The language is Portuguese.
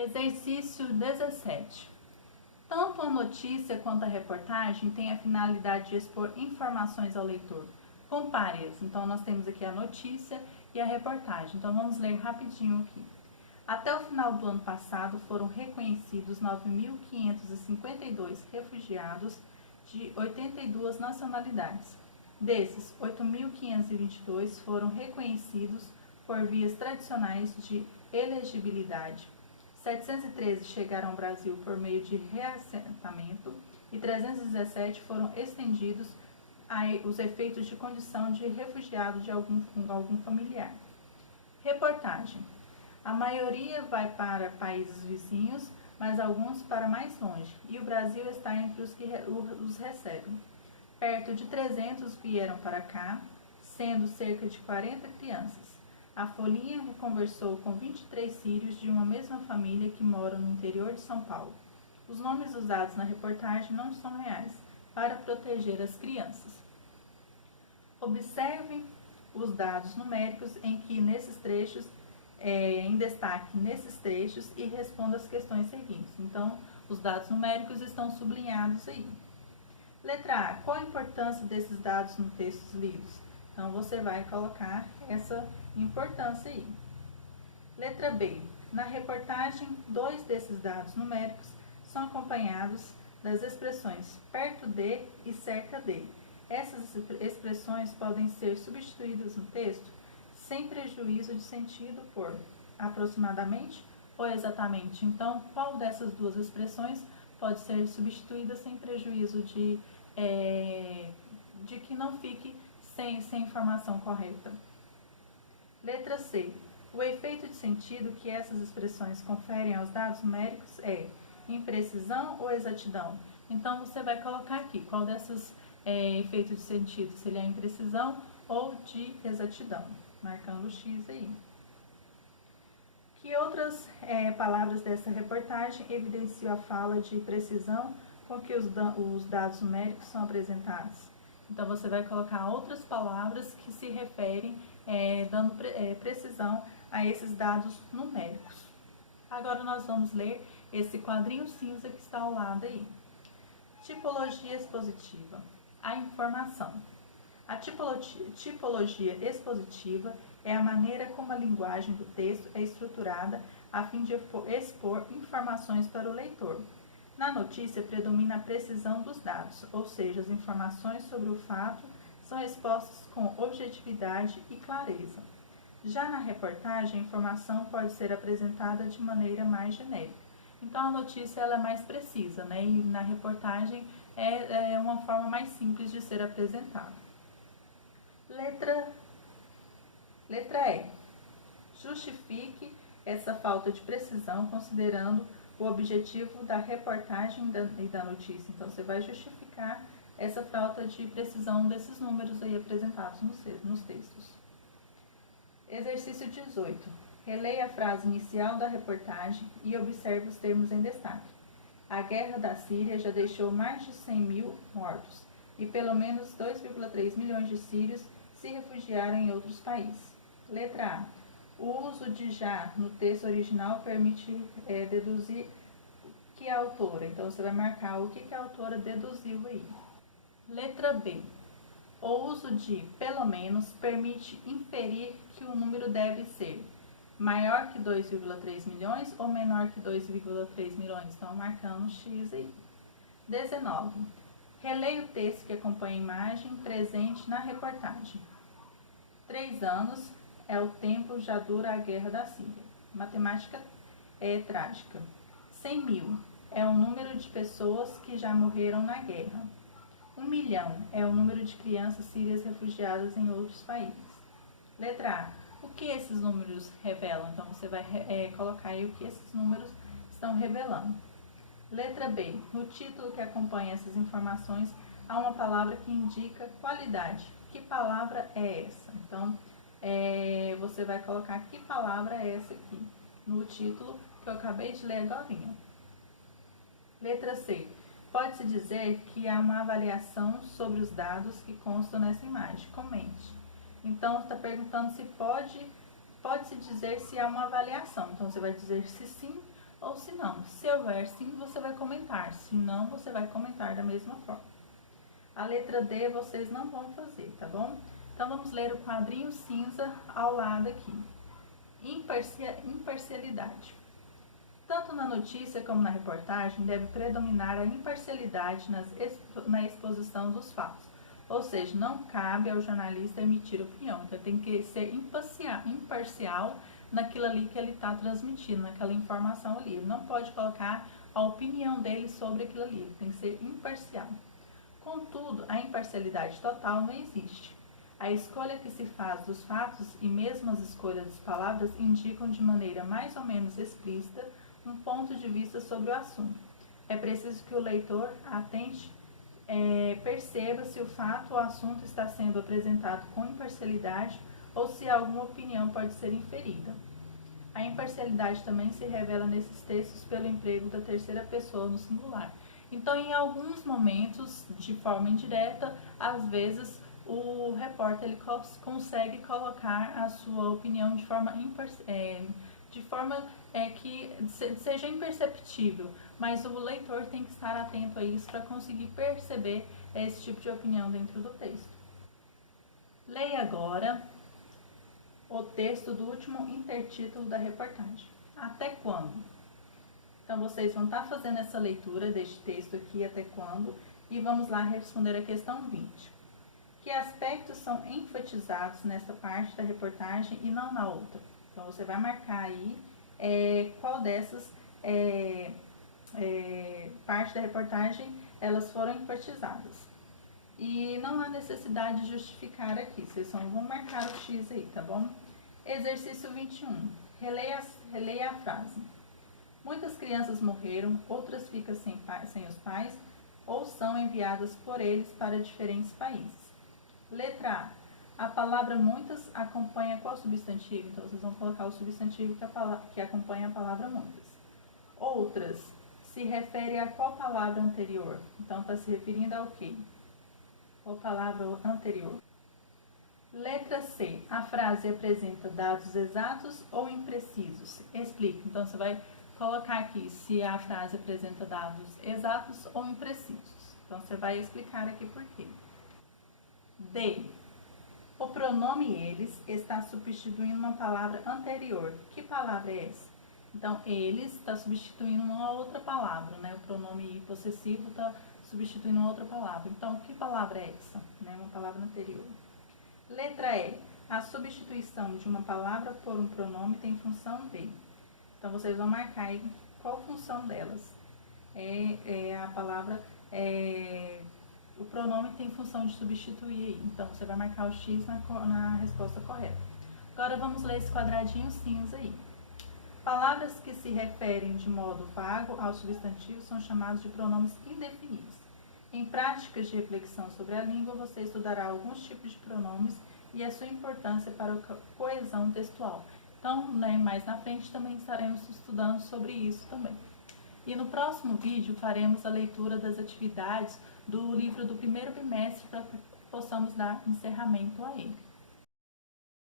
Exercício 17. Tanto a notícia quanto a reportagem têm a finalidade de expor informações ao leitor. Compare-as. Então, nós temos aqui a notícia e a reportagem. Então, vamos ler rapidinho aqui. Até o final do ano passado, foram reconhecidos 9.552 refugiados de 82 nacionalidades. Desses, 8.522 foram reconhecidos por vias tradicionais de elegibilidade. 713 chegaram ao Brasil por meio de reassentamento e 317 foram estendidos os efeitos de condição de refugiado de algum familiar. Reportagem. A maioria vai para países vizinhos, mas alguns para mais longe, e o Brasil está entre os que os recebem. Perto de 300 vieram para cá, sendo cerca de 40 crianças. A Folhinha conversou com 23 sírios de uma mesma família que moram no interior de São Paulo. Os nomes usados na reportagem não são reais, para proteger as crianças. Observe os dados numéricos em destaque nesses trechos e responda as questões seguintes. Então, os dados numéricos estão sublinhados aí. Letra A. Qual a importância desses dados no texto lidos? Então, você vai colocar essa importância aí. Letra B. Na reportagem, 2 desses dados numéricos são acompanhados das expressões perto de e cerca de. Essas expressões podem ser substituídas no texto sem prejuízo de sentido por aproximadamente ou exatamente. Então, qual dessas duas expressões pode ser substituída sem prejuízo de que não fique sem informação correta? Letra C. O efeito de sentido que essas expressões conferem aos dados numéricos é imprecisão ou exatidão. Então, você vai colocar aqui qual dessas efeitos de sentido, se ele é imprecisão ou de exatidão, marcando o X aí. Que outras palavras dessa reportagem evidenciam a fala de precisão com que os dados numéricos são apresentados? Então, você vai colocar outras palavras que se referem, dando precisão a esses dados numéricos. Agora, nós vamos ler esse quadrinho cinza que está ao lado aí. Tipologia expositiva. A informação. A tipologia expositiva é a maneira como a linguagem do texto é estruturada a fim de expor informações para o leitor. Na notícia, predomina a precisão dos dados, ou seja, as informações sobre o fato são expostas com objetividade e clareza. Já na reportagem, a informação pode ser apresentada de maneira mais genérica. Então, a notícia ela é mais precisa, né? E na reportagem é uma forma mais simples de ser apresentada. Letra E. Justifique essa falta de precisão considerando o objetivo da reportagem e da notícia. Então, você vai justificar essa falta de precisão desses números aí apresentados nos textos. Exercício 18. Releia a frase inicial da reportagem e observe os termos em destaque. A guerra da Síria já deixou mais de 100 mil mortos e pelo menos 2,3 milhões de sírios se refugiaram em outros países. Letra A. O uso de já no texto original permite deduzir que a autora. Então, você vai marcar o que a autora deduziu aí. Letra B. O uso de pelo menos permite inferir que o número deve ser maior que 2,3 milhões ou menor que 2,3 milhões. Então, marcando o X aí. 19. Releia o texto que acompanha a imagem presente na reportagem. 3 anos é o tempo já dura a guerra da Síria. Matemática trágica. 100 mil é o número de pessoas que já morreram na guerra. 1 milhão é o número de crianças sírias refugiadas em outros países. Letra A. O que esses números revelam? Então, você vai colocar aí o que esses números estão revelando. Letra B. No título que acompanha essas informações, há uma palavra que indica qualidade. Que palavra é essa? Então, você vai colocar que palavra é essa aqui, no título que eu acabei de ler agora. Letra C. Pode-se dizer que há uma avaliação sobre os dados que constam nessa imagem. Comente. Então, está perguntando se pode-se dizer se há uma avaliação. Então, você vai dizer se sim ou se não. Se houver sim, você vai comentar, se não, você vai comentar da mesma forma. A letra D vocês não vão fazer, tá bom? Então vamos ler o quadrinho cinza ao lado aqui. Imparcialidade. Tanto na notícia como na reportagem deve predominar a imparcialidade na exposição dos fatos. Ou seja, não cabe ao jornalista emitir opinião, então tem que ser imparcial naquilo ali que ele está transmitindo, naquela informação ali. Ele não pode colocar a opinião dele sobre aquilo ali, ele tem que ser imparcial. Contudo, a imparcialidade total não existe. A escolha que se faz dos fatos e mesmo as escolhas das palavras indicam de maneira mais ou menos explícita um ponto de vista sobre o assunto. É preciso que o leitor atente, perceba se o fato ou assunto está sendo apresentado com imparcialidade ou se alguma opinião pode ser inferida. A imparcialidade também se revela nesses textos pelo emprego da terceira pessoa no singular. Então, em alguns momentos, de forma indireta, às vezes o repórter ele consegue colocar a sua opinião de forma que seja imperceptível, mas o leitor tem que estar atento a isso para conseguir perceber esse tipo de opinião dentro do texto. Leia agora o texto do último intertítulo da reportagem. Até quando? Então, vocês vão estar fazendo essa leitura deste texto aqui, até quando, e vamos lá responder a questão 20. Que aspectos são enfatizados nesta parte da reportagem e não na outra? Então, você vai marcar aí qual dessas partes da reportagem elas foram enfatizadas. E não há necessidade de justificar aqui, vocês só vão marcar o X aí, tá bom? Exercício 21. Releia a frase. Muitas crianças morreram, outras ficam sem os pais ou são enviadas por eles para diferentes países. Letra A. A palavra muitas acompanha qual substantivo? Então, vocês vão colocar o substantivo que acompanha a palavra muitas. Outras se refere a qual palavra anterior? Então, está se referindo ao quê? Qual palavra anterior? Letra C. A frase apresenta dados exatos ou imprecisos? Explique. Então, você vai colocar aqui se a frase apresenta dados exatos ou imprecisos. Então, você vai explicar aqui por quê. D. O pronome eles está substituindo uma palavra anterior. Que palavra é essa? Então, eles está substituindo uma outra palavra, né? O pronome possessivo está substituindo uma outra palavra. Então, que palavra é essa? Né? Uma palavra anterior. Letra E. A substituição de uma palavra por um pronome tem função de. Então, vocês vão marcar aí qual função delas. A palavra, o pronome tem função de substituir aí. Então, você vai marcar o X na resposta correta. Agora, vamos ler esse quadradinho cinza aí. Palavras que se referem de modo vago ao substantivo são chamadas de pronomes indefinidos. Em práticas de reflexão sobre a língua, você estudará alguns tipos de pronomes e a sua importância para a coesão textual. Então, mais na frente também estaremos estudando sobre isso também. E no próximo vídeo faremos a leitura das atividades do livro do primeiro bimestre para que possamos dar encerramento a ele.